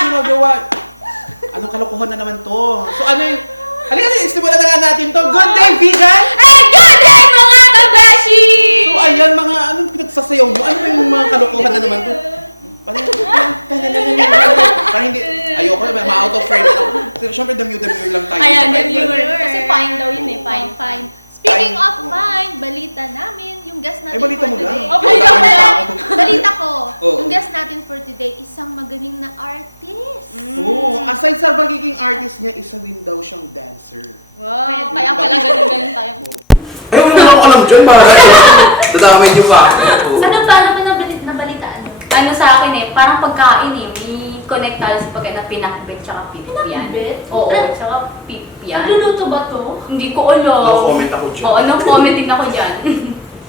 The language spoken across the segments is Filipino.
Ginagawa. Anong kalokohan na naman to? So ano yung... Halika na, istimulan na nga natin to. Good day, vegan! Ay, good day mga kabeshi! So ayan, mga anong pinagsasayaw mo? Ano yung mga kalokohan na naman to? Parang hindi... Ayoko na, ma-out of frame na ako. Siyempre, demure lang tayo. Ayan, Sa demure. Kasi fine daw yun eh, fine. Speaking of fine, balita namin, yung guest natin balita for mo today. lang? Balita mo lang. Balita ko, Oo. yung guest natin for today, isang magaling na artist. Oo, aside sa magiging artist niya, isa din daw siyang dancer. Wow, kaya pala ganun tayo. Ay, wala na ako alam dyan, maraming. Dadamay niyo pa ako. Ano ba nabalitaan? Ano sa akin eh, parang pagkain eh, may connect tayo sa pagkain na pinakbet tsaka pipian. Pinakbet? Oo, tsaka pipian. Nagluluto ba to? Hindi ko alam. No-comment ako dyan. Oo, no-comment din ako dyan.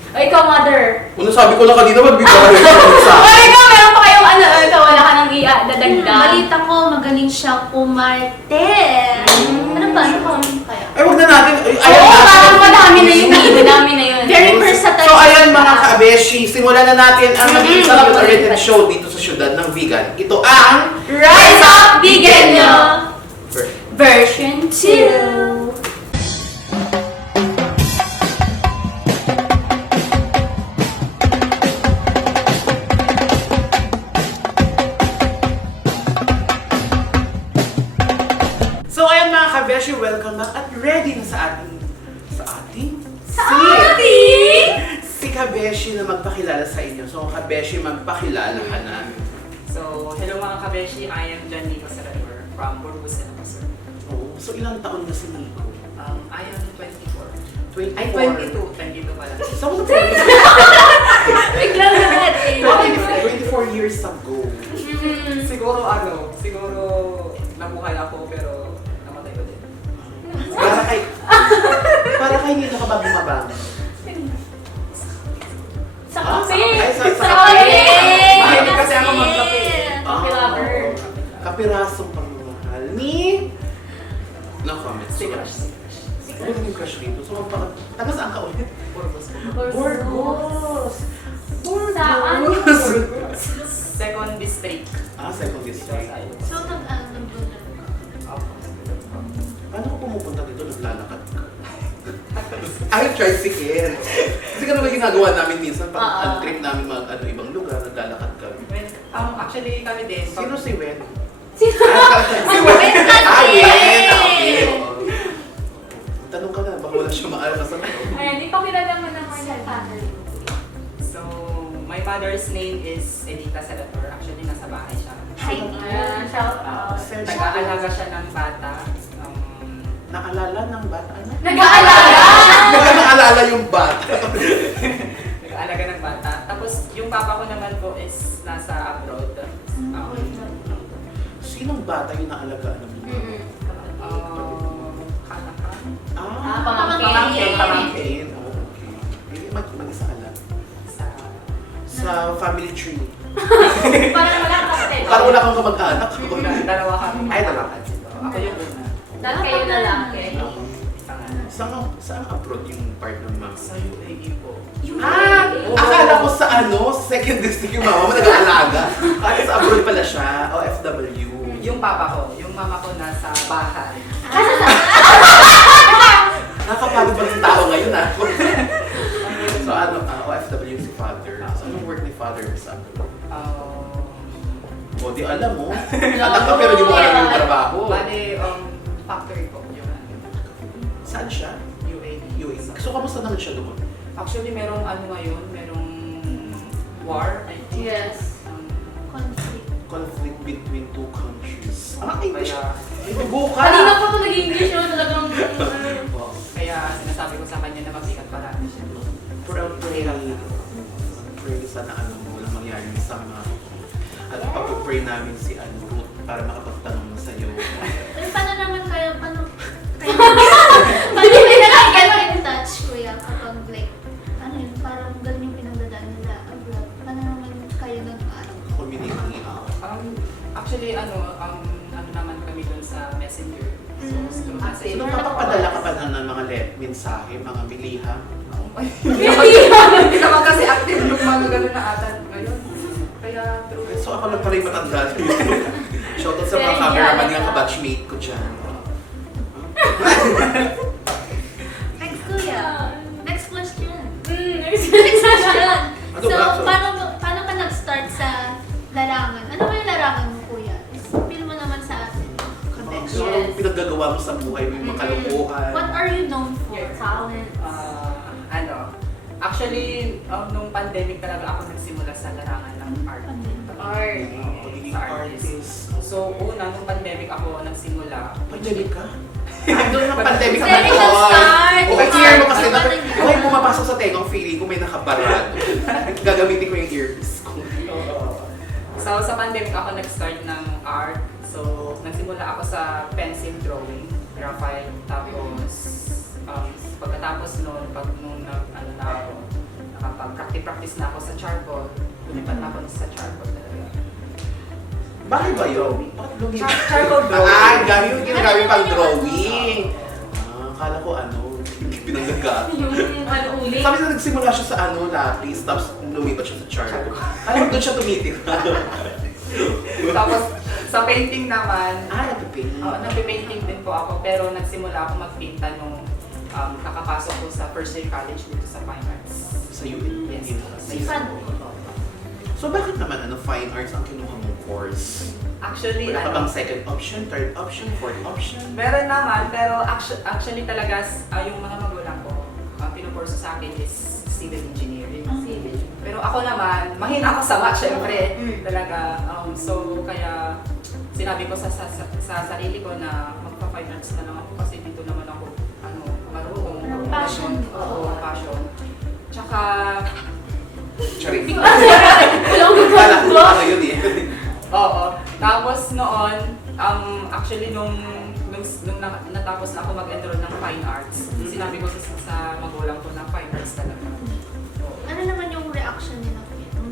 O ikaw, mother. Ano sabi ko lang kanina, magbibigay ko sa O ikaw, meron pa kayong ano, ikaw wala ka nang dadagdag. Balita ko, magaling siyang umarte. Ano ba? Ano kaya? Ay, huwag na natin. Oo, parang madami na yun. Madami na yun. Very versatile. So, ayan mga ka-abeshi, simulan na natin ang mag-isang written show dito sa syudad ng vegan. Ito ang... Rise Up Veganyo! Version 2. So, ayan mga ka-beshi, welcome back at ready na sa atin. Si Kabeshi na magpakilala sa inyo. So, Kabeshi, magpakilala ka na. So, hello mga kabeshi, I am John Nico Serrador from Burgos, Ilocos. Oh, so, ilang taon na si Nico? I am 24. 24. Ay, 22 pala. Saan mo na Biglang lahat eh. 24 years ago. Siguro nabuhay ako pero namatay ko din. Para kay Nico ka ba bumaba? Sa Ah, kape! ay, sa Sa kape. kape! Mahilig kasi ako magkape. Kape lover. Kapirasong pangmahal ni... No comment. Si Crush. Ano yung crush dito? So, taga saan ka ulit? Burgos. Burgos! Saan yung Burgos? Second district. Second district. So, Paano ko pumupunta dito? Naglalakad ka? Ay, tricycle! Kasi ka naman ginagawa namin minsan pag trip namin ibang lugar, naglalakad kami. Well, actually kami din. Sino si Wen? Sino? Si Wen! Wen! Tanong ka na, baka wala siya maalam sa tanong. Ayan, ipakilala mo naman yung father. So, my mother's name is Edita Serrador. Actually, nasa bahay siya. Ayan, shout out. Nag-aalaga siya ng bata. Naalala ng bata? Ano? Nag-aalala! Naalala yung bata. Nag-aalaga ng bata. Tapos, yung papa ko naman po is nasa abroad. Sinong bata yung naalagaan mo? Kalaka. Pamangkin. Pamangkin. Oo, okay. Hindi mag-isa alam. Sa family tree. Parang wala kapatid. Parang wala kang kamag-anak. Dalawa kami. Ay, dalawa. Ako yung una. Lahat kayo na lang, Ken. Saan abroad yung part ng mama? Sa UAE po. Akala ko sa second district yung mama mo nag-aalaga. Kaya sa abroad pala siya, OFW. Yung papa ko, yung mama ko nasa bahay. Nakapagod ba yung tao ngayon ah? So OFW si father. So anong work ni father sa abroad? O di alam mo. Anak ka pero di mo alam yung trabaho. Bale, factory po. Yun. Saan siya? UAE. UAE. So kamusta naman siya doon? Actually, merong ngayon, merong war. Yes. Conflict between two countries. Ang English. Kaya, Inugo ka! Kanina po ito nag-English yun. Talagang... kaya sinasabi ko sa kanya na mag-ingat parati siya. Pray sana mo na mangyari masama. At pag-pray namin si Ruth para makapagtanong mo sa'yo. Pero paano naman kayo, Hindi na lang kayo in touch, kuya, kapag like, ano yun, parang ganun yung pinagdadaan nila abroad. Paano naman kayo Community. Actually, ano naman kami dun sa messenger. So, through So, messenger. nakapagpadala ka pa na ng mga mensahe, mga miliha? Hindi naman kasi active yung mga gano'n na atan. Ngayon, ako lang pala yung matanda. Shoutout sa Pero mga hindi cameraman halata. nga kabatchmate ko dyan. Next kuya. Next question. Next Ano So, ba? paano ka nag-start sa larangan? Ano ba yung larangan mo, kuya? Sabihin mo naman sa atin. Context. So, anong pinaggagawa mo sa buhay mo, yung mga kalokohan? What are you known for? Your Talent? Actually, nung pandemic talaga ako nagsimula sa larangan ng art. Art. Sa artist. So, una, nung pandemic ako nagsimula. May jalik ka? Doon ng pandemic ka Very na good start. Okay, clear mo kasi na Pandemic. yung pumapasok sa tengang feeling ko may nakabarad. Gagamitin ko yung earpiece ko. So, sa pandemic ako nag-start ng art. So, nagsimula ako sa pencil drawing, graphite, tapos pagkatapos noon, nung nag-ano na ako, nakapag-practice na ako sa charcoal, lumipat na ako sa charcoal talaga. Bakit ba yun? Bakit lumipat? Charcoal drawing. Ah, dami yung ginagamit pang drawing. Akala ko pinagagamit. Yung ano uling. Sabi na nagsimula siya sa lapis, tapos lumipat siya sa charcoal. Ay, doon siya tumitik. Tapos, sa painting naman, Nagpipaint. nagpipainting din po ako, pero nagsimula ako magpinta nung kakapasok ko sa first year college dito sa Fine Arts. Sa UNT. Yes. Si Fan. So bakit naman fine arts ang kinuha mong course? Actually, Wala ka bang second option, third option, fourth option? meron naman, pero actually talaga yung mga magulang ko, ang pinukurso sa akin is civil engineering. Pero ako naman, mahina ako sa math, syempre. Talaga. So, kaya sinabi ko sa sarili ko na magpa-fine arts na lang ako kasi dito naman ako marunong. Passion. Oo, passion. Tsaka, Charit. Kala ko ano yun eh. oo. Tapos noon, actually nung natapos na ako mag-enroll ng fine arts, sinabi ko sa magulang ko na fine arts talaga. Ano naman yung reaction nila?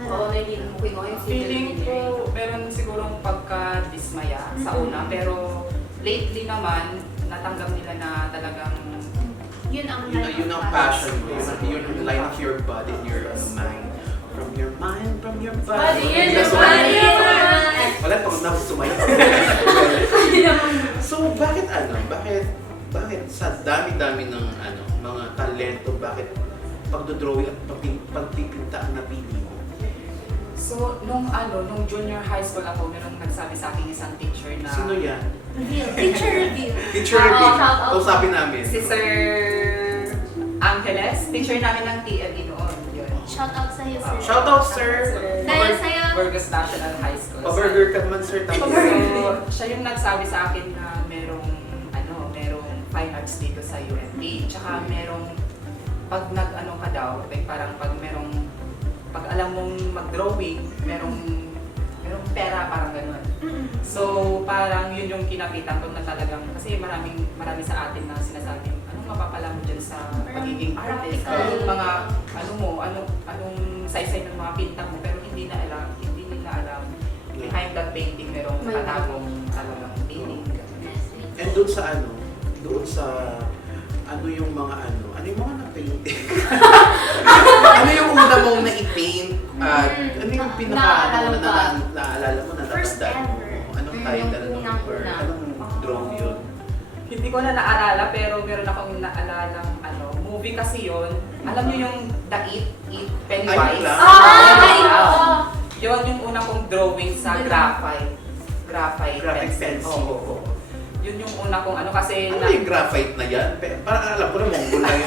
Oo, hindi mo kinuha yung civil Feeling engineering. ko, meron sigurong pagka-dismaya sa una, pero lately naman, natanggap nila na talagang Yun ang Yun ang passion mo. Yun line of your body and your mind. From your mind, from your body. Body yun, Yes, yung body yun. Wala, pag na ako sumayaw. So, bakit bakit sa dami-dami ng mga talento, bakit pagdodrawing at pagpipinta ang napili mo? So, nung junior high school ako, merong nagsabi sa akin isang teacher na Sino yan? Review. Teacher review. Teacher Oo, review. shout out. Kausapin namin. si Sir Angeles, teacher namin ng TLE noon. Yun. Shout out sa'yo, sir. Shout out, sir. Dahil sa'yo. Burgos National High School. Pa-burger ka naman, sir. Tapos, So, siya yung nagsabi sa akin na merong fine arts dito sa UNT. Tsaka merong, pag ka daw, like parang pag alam mong mag-drawing, merong pera, parang gano'n. So, parang yun yung kinapitan ko na talagang, kasi marami sa atin na sinasabi, anong mapapala mo dyan sa pagiging artist? Anong mga, anong saysay ng mga pinta mo, pero hindi nila alam. Behind that painting, merong katagong meaning. and doon sa yung mga nakapainting? Ano yung una mong na-paint? Ano yung naaalala mo na First natandaan mo? ever. Anong Yung title? unang-una. Anong drawing yun? Hindi ko na naalala, pero meron akong naalala movie kasi yon. Alam niyo yung The It, Pennywise? Ay, Yun yung una kong drawing sa graphite. Graphic pencil. Oo. Yun yung una kong kasi Ano yung graphite na yan? Parang alam ko na mongol na yun.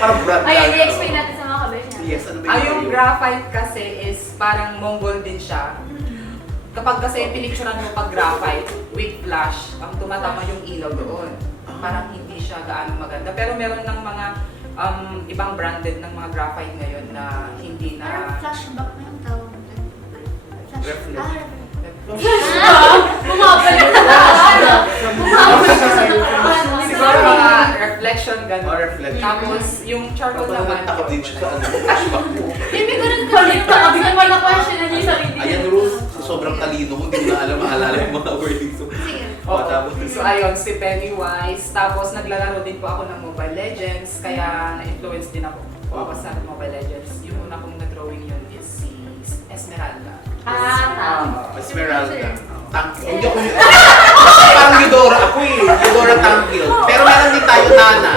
Parang brand Ayan, na- i-explain natin sa mga kabayan natin. Yes, ano ba yung graphite kasi is parang Mongol din siya. Kapag kasi pinicturean mo pag graphite with flash, tumatama yung ilaw doon. Parang hindi siya gaano maganda. Pero meron ng mga ibang branded ng mga graphite ngayon na hindi Parang na... flashback na yung tawag doon. Reflect. Bumabalik sa nakaraan. Bumabalik ka sa nakaraan. Siguro mga reflection O gano'n. reflect. Tapos yung charcoal naman, Takot din siya sa flashback mo. Baby ko rin balik ka. Abi ko wala question na niya yung sarili niya. Ayan, Rose, sa sobrang talino mo, hindi na maalala yung mga wordings. Oo. Tapos, So ayun, si Pennywise. Tapos naglalaro din po ako ng Mobile Legends. Kaya na-influence din ako sa Mobile Legends. Yung una kong na-drawing yun is si Esmeralda. Tama. Esmeralda. Thank you. Hindi ako parang Eudora ako eh. Eudora, thank you. Pero meron din tayo Nana.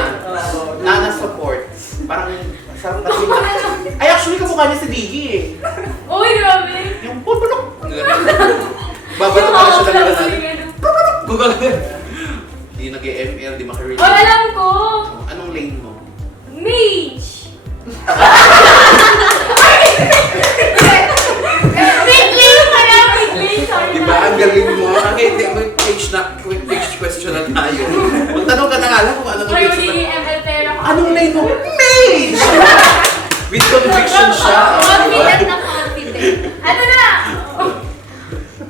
Nana support. Parang, sarang kasi ay, actually, kamukha niya si Diggy eh. Uy, grabe! Yung pulpulok. Babato pa siya talaga natin. Google. Hindi nag-ML, di makareal. Oh, alam ko! Anong lane mo? Mage! Mid-lane pala! Mid-lane! Sorry Di ba? Ang galing mo. Okay, quick page question na tayo. Magtanong ka na nga lang kung ano Ay, magiging ML pero ako. anong lane mo? Mage! With conviction siya. Confident na confident. Ano na?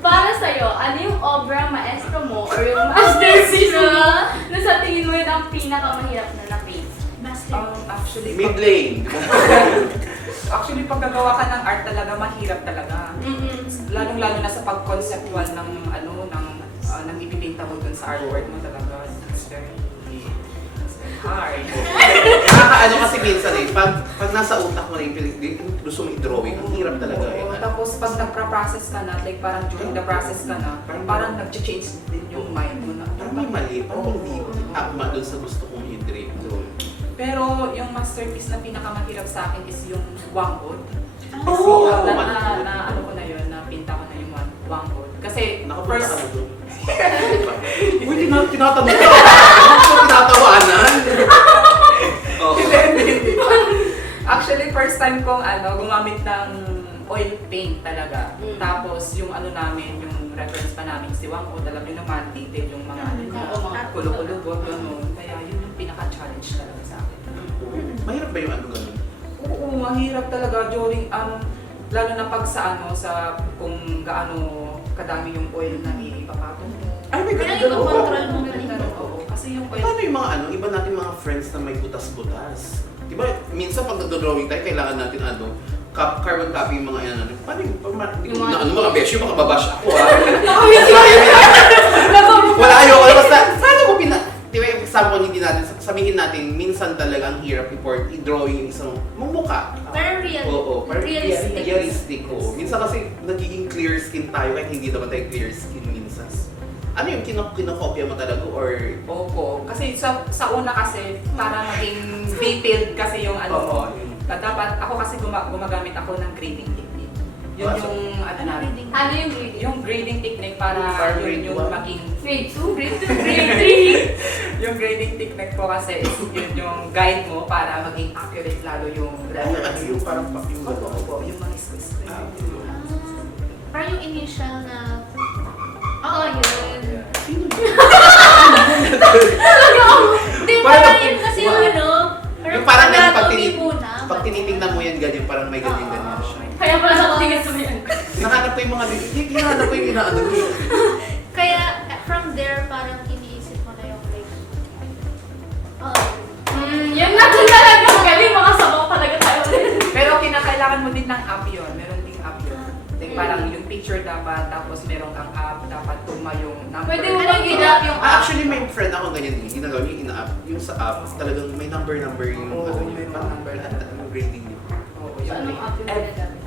Para sa'yo, ano yung obra maestro mo or yung masterpiece mo na sa tingin mo yun ang pinakamahirap na na-face? Actually, Mid lane. actually, pag gagawa ka ng art talaga, mahirap talaga. Lalong-lalo na sa pag-conceptual ng ng ipipinta mo dun sa artwork mo talaga. It's very hard. Nakakaano kasi minsan eh, pag nasa utak mo rin, gusto mong i-drawing, ang hirap talaga eh. Oo, tapos pag nagpa-process ka na, like parang during the process ka na, parang nag-change din yung mind mo na. Parang may mali, parang hindi tama dun sa gusto kong i-draw. Pero yung masterpiece na pinakamahirap sa akin is yung Wangwood. Oo! Na ano ko na yun, na pinta ko na yung Wangwood. Kasi first, Hindi na tinatanong ko. Ano tinatawanan? Oo. hindi. Actually, first time kong gumamit ng oil paint talaga. Tapos yung namin, yung reference pa namin si Wangwood, alam niyo naman, detail yung mga Oo, mga kulo-kulo, gano'n. Kaya yun yung pinaka-challenge talaga sa akin. Mahirap ba yung ano ganun? Oo, mahirap talaga during, lalo na pag sa kung gaano kadami yung oil na ipapatong mo. Ay, may Pero ganun. iko-control mo Pero, na yun. oo, kasi yung oil, Paano yung mga iba natin mga friends na may butas-butas? Diba, minsan pag nagdo-drawing tayo, kailangan natin carbon copy yung mga ano. Paano yung mga besh, yung mga babash ako Wala ayoko. Basta, sana mo diba, example, hindi natin, sabihin natin, minsan talaga ang hirap i-drawing yung isang mumukha. Pero real. Oo, parang Realistic. realistic. Oo. Minsan kasi nagiging clear skin tayo kahit hindi naman tayo clear skin minsan. Ano yung kinokopya mo talaga or... opo. Kasi sa una kasi, para maging detailed kasi yung Oo, yung... dapat ako kasi gumagamit ako ng grading technique. Yun yung namin. Ano yung grade? Yung grading technique para Parang yun grade yung one. maging Grade 2? Grade 2? Grade 3? yung grading technique po kasi is yun yung guide mo para maging accurate lalo yung Ano yung parang yung Opo, opo, yung mga space. Parang yung initial na... Oo, yun. Hindi, Parang- parang yun kasi yung Yung parang ganun pag anatomy muna. Pag tinitingnan mo yan ganyan, parang may ganyan-ganyan siya. Kaya pala nakatingin sa yan. Hinahanap ko yung mga hinahanap ko yung inaano ko. Kaya from there, parang iniisip mo na yung like... Yan nga din talaga. Galing, makasabaw talaga tayo. Pero kinakailangan mo din ng app yun. Meron ding app yun. Like, parang yung picture dapat, tapos meron kang app, dapat tuma yung number. Pwede mo bang i-drop yung app? Actually, may friend ako ganyan din. Ginagawa niya yung ina-app. Yung sa app, talagang may number yung Oo, ano may yun. mga Parang number. ang grading niya. Oo, So, anong app yung ginagamit?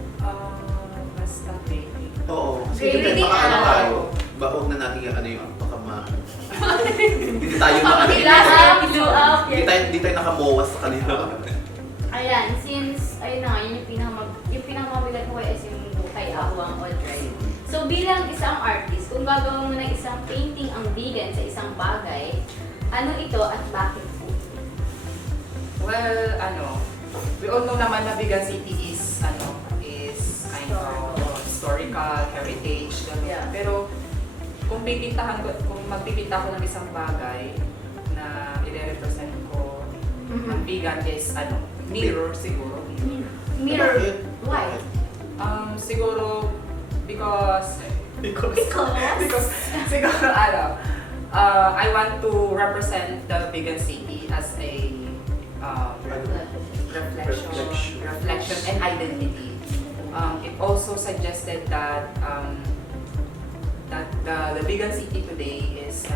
Basta grading. Oo. Kasi Grading baka ano app. tayo, baon na natin yung ano yung baka hindi tayo Glass up, blue up, Hindi yes. tayo nakabawas sa kanila. Ayan, since, ayun na nga, yun yung pinakamabigat ko is yung kay Ahuang Audrey. So bilang isang artist, kung gagawin mo ng isang painting ang vegan sa isang bagay, ano ito at bakit? Well, we all know naman na Vegan City is kind of historical, heritage, ganun. Yeah. Pero kung magpipinta ko ng isang bagay na i-represent ko ng vegan is mirror siguro. Mirror. Why? Siguro because Because? siguro I want to represent the vegan city as a reflection and identity. It also suggested that the vegan city today is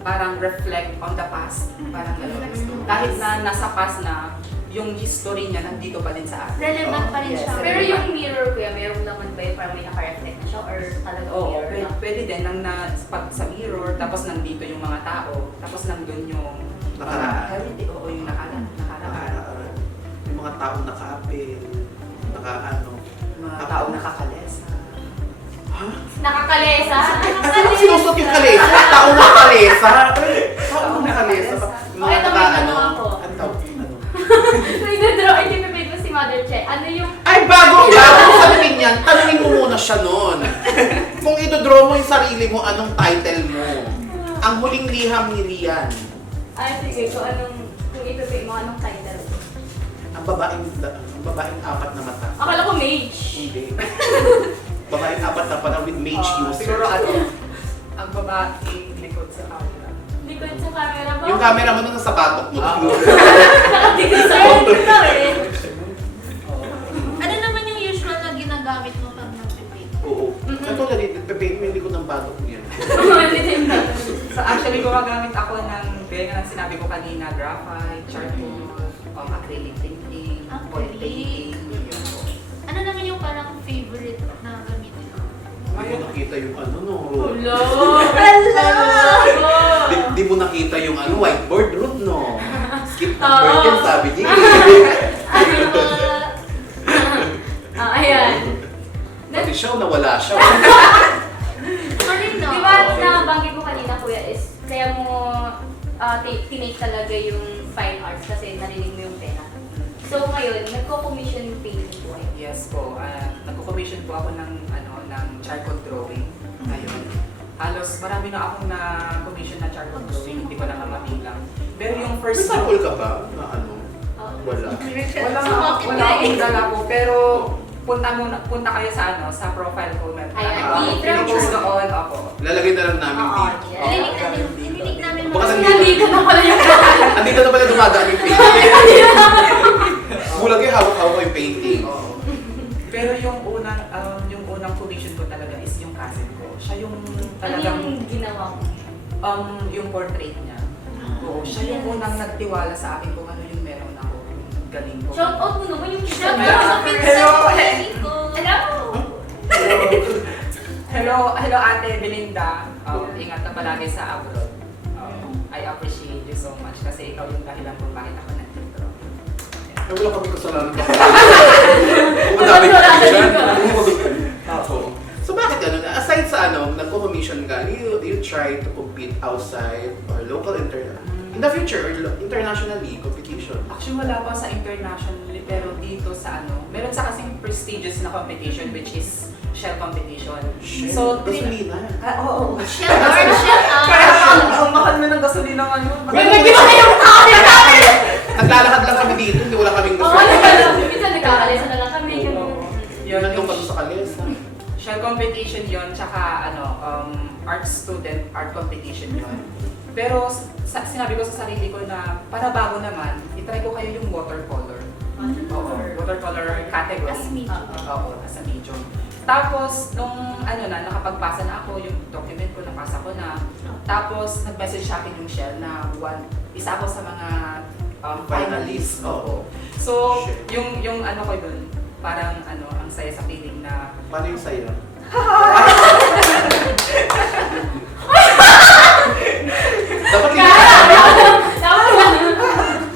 parang reflect on the past, parang gano'n. Kahit na nasa past na, yung history niya nandito pa din sa atin. Relevant pa rin Yes, siya. Pero yung mirror, kuya, meron para may naka-reflect na siya or talaga Oo, mirror lang? pwede din nang pag sa mirror, tapos nandito yung mga tao, tapos nandun yung Nakaraan. Oo, yung nakaraan. Yung mga taong naka-apel, naka-ano. Mga tao nakakalesa. Ha? Nakakalesa? Ano sinusot yung kalesa? Taong naka-kalesa? Taong naka-kalesa? Okay, ito may tanong ako. Ano tawag? Ano? May na-draw, i-debate mo si Mother Che. Ano yung... Ay, bago tanungin yan, tanungin mo muna siya noon. Kung ito-draw mo yung sarili mo, anong title mo? Ang huling liham ni Rian. Sige, kung i-debate mo, anong title? Ang babaeng apat na mata. Akala ko mage. Hindi. Babaeng apat na mata with mage user. Siguro ang babaeng likod sa aura. Likod sa camera ba? Yung camera mo doon sa batok mo. Nakatingin sa akin. Ito eh. Ano naman yung usual na ginagamit mo pag nag-debate? Oo. Ito na dito, pepein mo yung likod ng batok niya. So actually, gumagamit ako ng, gaya nga ng sinabi ko kanina, graphite, charcoal, acrylic painting, oil painting. Yun po. Ano naman yung parang favorite na gamitin mo? Ayun, nakita yung ano, no? Di mo nakita yung ano, whiteboard root, no? Skip number yan, sabi niya. Ayan. Pati siya, nawala siya. Sorry na. Di ba nabanggit mo kanina, kuya, is kaya mo tinake talaga yung fine arts kasi narinig mo yung pena. So ngayon, nagko-commission yung painting ko. Yes po, nagko-commission po ako ng charcoal drawing. Ngayon, halos marami na akong na-commission na charcoal drawing, hindi ko na mabilang. Pero yung first Sample ka ba? Na ano? Wala. Wala akong dala po, pero punta kayo sa profile ko na Ayan, i-post doon ako. Lalagay na lang namin Oo, dito. yeah. Narinig namin Baka Kasi nandito. nandito na pala yung Andito na pala dumagamit yung Kulang yung hawak-hawak ko yung painting. Oo. Pero yung unang commission ko talaga is yung cousin ko. Siya yung Ano talagang yung ginawa mo? yung portrait niya. Oo, siya yung unang nagtiwala sa akin kung ano yung meron ako. Galing ko. Shout out mo naman yung pizza mo. Hello Ate Belinda. Ingat ka palagi sa abroad. I appreciate you so much kasi ikaw yung dahilan kung bakit ako nandito. Ay, wala kami kasalanan ka. So bakit ano? Aside sa nagko-commission ka, you try to compete outside or local in the future or internationally competition? Actually wala pa sa internationally pero dito sa meron sa kasing prestigious na competition which is shell competition. So, gasolina. Oo. Shell art, shell art. Kaya ang mahal na ng gasolina ngayon. yung topic natin! Naglalakad lang kami dito, hindi wala kaming Oo, minsan nagkakalesa na lang kami. Yun yung yung pag sa kalesa. shell competition yon tsaka art student art competition yon. Pero sinabi ko sa sarili ko na para bago naman, itry ko kayo yung watercolor. Watercolor category. As medium. Oo, as a medium. Tapos, nung nakapagpasa na ako, yung document ko, napasa ko na. Tapos, nag-message sa akin yung Shell na isa ako sa mga finalists. Oo. So, yung ko dun, parang ang saya sa feeling na Paano yung saya?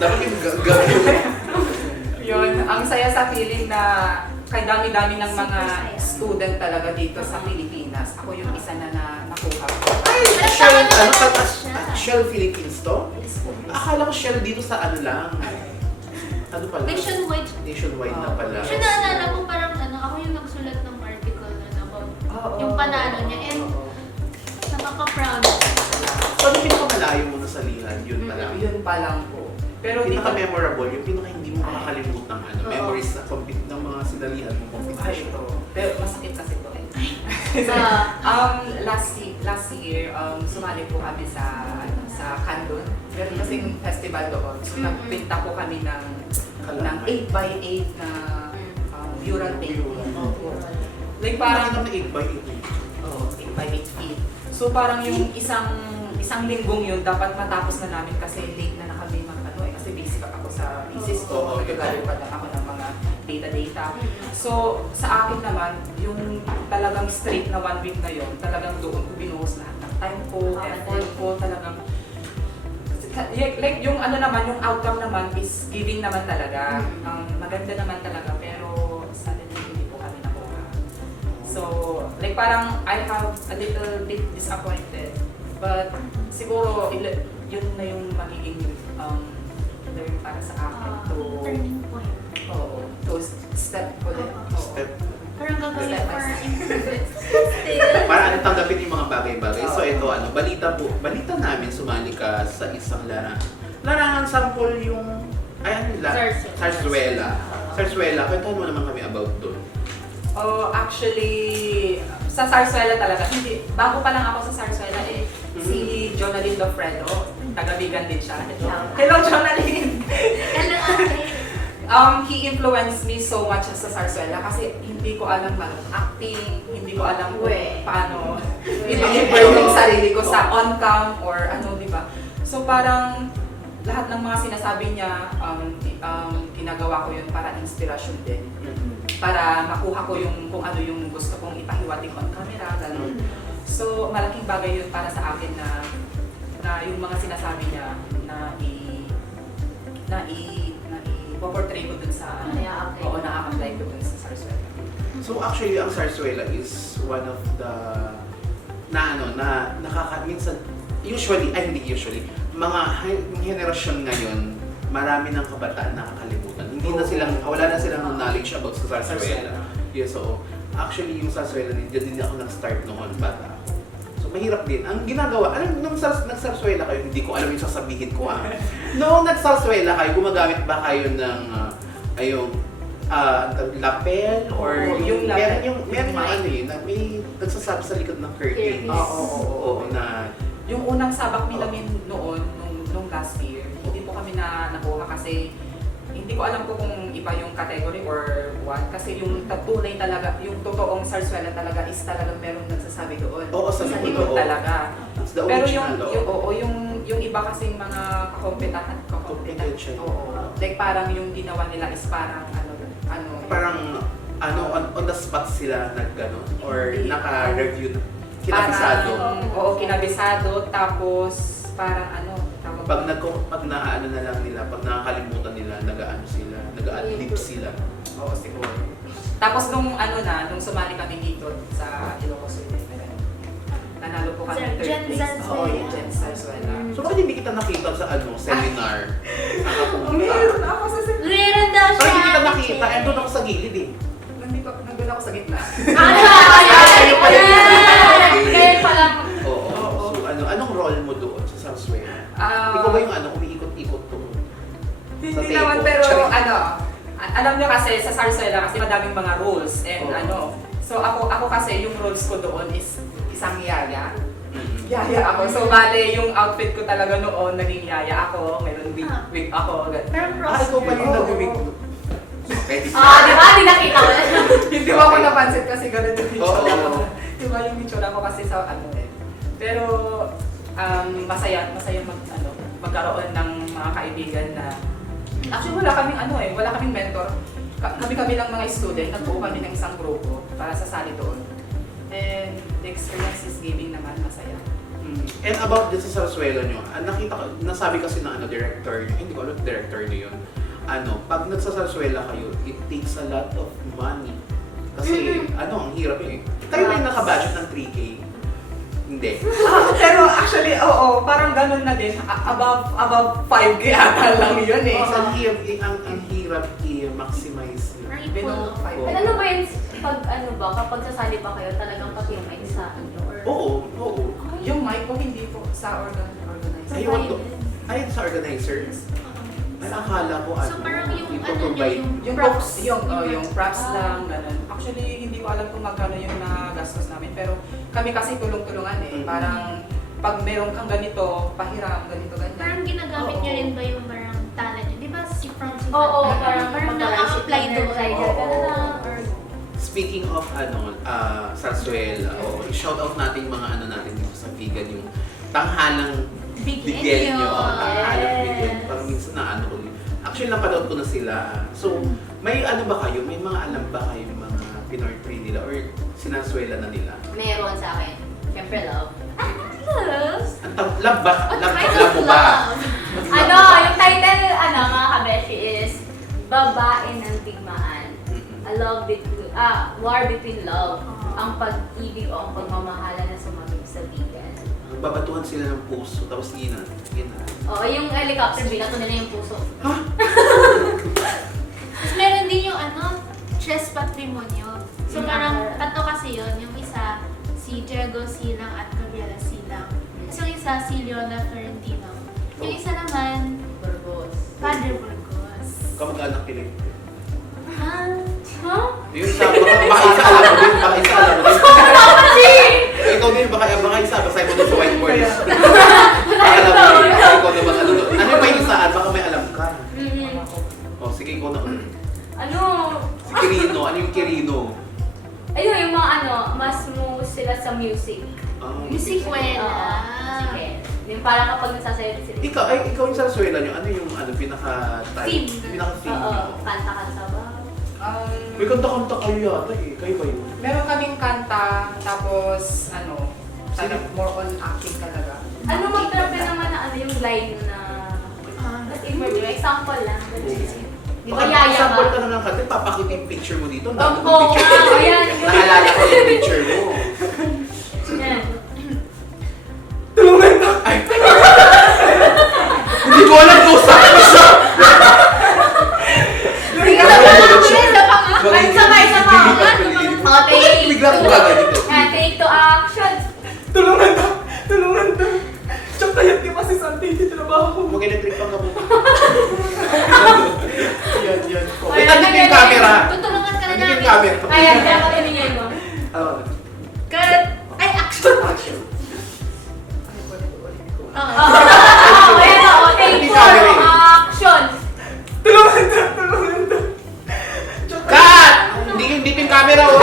Dapat yung yun, ang saya sa feeling na kay dami-dami ng mga student talaga dito sa Pilipinas. Ako yung isa na nakuha ko. Shell Philippines to? Akala ko Shell dito sa lang. Ano pala? Nationwide. Nationwide na pala. Kasi naalala ko parang ako yung nagsulat ng article nun about yung panalo niya. Nakaka-proud. Ano pinakamalayo mo na sa Lilan? Yun pala. Yun pa lang po. Pero dito, Pinaka-memorable, yung pinaka hindi mo makakalimutan memories na compete ng mga sinalihan ng ay competition. ito. Pero masakit kasi ito eh. Last year, sumali po kami sa Candon. Meron kasing festival doon. So, nagpinta po kami ng 8x8 na mural painting. Like Parang parang na 8x8. 8x8 feet. So parang yung isang linggong yun, dapat matapos na namin kasi late na kami kasi busy pa ako sa thesis ko. Nagagawa pa lang ako ng mga data data-data. So, sa akin naman, yung talagang straight na 1 week na yun, talagang doon ko binuhos lahat ng time ko, effort ko, talagang like yung ano naman, yung outcome naman is giving naman talaga. Maganda naman talaga, pero sana hindi po kami nakuha. So, like parang I have a little bit disappointed. But siguro yun na yung magiging learn para sa akin to Turning point. to step ulit. Step. Parang gagawin Step by for step. improvement. Para tanggapin yung mga bagay-bagay. So ito, balita namin, sumali ka sa isang larangan sample yung, Zarzuela. Zarzuela, kwentuhan mo naman kami about doon. Oh, actually, sa Zarzuela talaga, hindi, bago pa lang ako sa Zarzuela si Jonalyn Lofredo, taga-vegan din siya. Hello, Jonalyn! Hello, ate. He influenced me so much sa Zarzuela kasi hindi ko alam mag-acting, hindi ko alam kung paano i-deliver yung sarili ko sa on-cam or ano, di ba? So parang lahat ng mga sinasabi niya, ginagawa ko yun para inspirasyon din. Para makuha ko yung kung ano yung gusto kong ipahiwatig on camera, gano'n. So malaking bagay yun para sa akin na yung mga sinasabi niya na i-portray ko dun sa oo, na-apply ko dun sa Zarzuela. So actually, ang Zarzuela is one of the minsan, mga henerasyon ngayon, marami ng kabataan nakakalimutan. Wala na silang knowledge about sa Zarzuela. Yeah, so actually yung Zarzuela, din ako nag-start noon bata ako. So mahirap din. Ang ginagawa, nung nag-Zarzuela kayo, hindi ko alam yung sasabihin ko. Noong nag-Zarzuela kayo, gumagamit ba kayo ng lapel or yung lapel. may nagsasabi sa likod ng curtain. Oo, na Yung unang sabak namin noon, nung last year, hindi po kami nakuha kasi hindi ko alam po kung iba yung category or what. Kasi yung tunay talaga, yung totoong Zarzuela talaga is talagang meron nagsasabi doon. Oo, sa likod talaga. It's the Pero original, yung iba kasing mga kakompetent. Oo. Like parang yung ginawa nila is parang on the spot sila nag-gano or Hindi. naka-review, kinabisado. Oo, kinabisado. Tapos parang Pag naano na lang nila, pag nakakalimutan nila, nag-a-adlib sila. Oo, siguro. Tapos nung sumali kami dito sa Ilocos United, nanalo po kami third place. Oo, yung Gen Zarzuela. So bakit hindi kita nakita sa seminar? Meron ako sa Meron daw siya. Bakit hindi kita nakita? Doon ako sa gilid eh. Nandun ako sa gitna. Ngayon pa lang. Oo. So anong role mo doon sa Zarzuela? Ikaw ba yung umiikot-ikot doon? Hindi Sa naman, table, pero check. alam niyo kasi sa Zarzuela kasi madaming mga rules and so ako kasi yung rules ko doon is isang yaya. Yaya ako. So bale yung outfit ko talaga noon naging yaya ako, meron wig ako. Parang Ikaw pa yung prostitute. nag-wig mo. Di ba? Di nakita mo na. Hindi mo ako napansin kasi ganito yung itsura ko. Oo. Diba yung itsura ko kasi sa Pero masaya magkaroon ng mga kaibigan na actually wala kaming mentor. Kami lang mga student, nagbuo kami ng isang grupo para sasali doon. And the experience is giving naman, masaya. And about this sa Zarzuela nyo, nakita ko, nasabi kasi na director, hindi ko alam director nyo yun. Pag nagsasarsuela kayo, it takes a lot of money. Kasi, ang hirap yun. Tayo ba yung nakabudget ng 3K? Hindi. Pero actually, parang ganun na din. Above 5K ata lang yun eh. Ang hirap i-maximize yun. Below 5K. Ano ba yun? Kapag sasali ba kayo, talagang pati yung mic sa or... Oo. Yung mic ko hindi ko sa organizer. Ayun sa organizer. Ay, akala ko So parang yung ipoprovide. Yung props, yung props lang, ganun. Actually, hindi ko alam kung magkano yung nagastos namin. Pero kami kasi tulong-tulungan eh. Parang pag meron kang ganito, pahiram, ganito, ganyan. Parang ginagamit niyo rin ba yung parang talent niyo? Di ba si Francis? Oo, parang nakaka-apply doon. Speaking of Zarzuela, shout out natin mga natin sa vegan, yung tanghalang bigyan nyo. Tanghalang bigyan. Parang minsan ko din. Actually, napanood ko na sila. So, May ano ba kayo? May mga alam ba kayo mga pinortray nila or sinaswela na nila? Meron sa akin. Siyempre, love. Love? Love ba? Love mo ba? Ano, yung title, mga kabeshi is Babae ng Digmaan. War between love. Ang pag-ibig o ang pagmamahalan na sumagip-sabigan. Babatuhan sila ng puso, tapos gina. Oo, yung helicopter, binato nila yung puso. Ha? Meron din yung chess patrimonio. So parang tatlo kasi yun. Yung isa, si Diego Silang at Gabriela Silang. Tapos yung isa, si Leona Florentino. Yung isa naman, Burgos. Padre Burgos. Kamag-anak pinig. Huh? Yung sa baka isa alam mo din, baka isa alam mo din. Ikaw din, baka isa, baka mo doon sa whiteboard. Alam mo, ikaw naman ano doon. Ano ba yung saan? Baka may alam ka. O, sige, ikaw na ulit. Ano? Kirino, ano yung Kirino? Ayun, yung mga mas mo sila sa music. Musikwela. Sige. Yung parang kapag nagsasayaw sila. Ikaw yung sa swela nyo, ano yung Theme. pinaka-theme Oo, nyo? kanta-kanta ba? May kanta-kanta kayo yata eh. Kayo ba yun? Meron kaming kanta, tapos more on acting talaga. Ano mag-trap ka naman na yung line na... Example lang. Di ba yaya Sample ba? ka na ng kanta, papakita yung picture mo dito. Oo nga, ayan. Nakalala ko yung picture mo. Yan. Tulungan ka! Ay! Hindi ko alam kung saan siya! Ay, sabay sa mga. Okay. Bigla ko gaganito. Take to action. Tulungan ka! Tulungan ka! Tsaka tayo di kasi sa ating trabaho. Mag-electric pa ka mo. Yan. Ay, Wait, andito yung camera. Tutulungan ka na Andito yung namin. camera. Ayan, diyan ka tumingin mo. Cut! Ay, action! Action. Ayan na, take 4, action. Tulungan ka! Tulungan ka! Cut! Hindi yung camera, oh!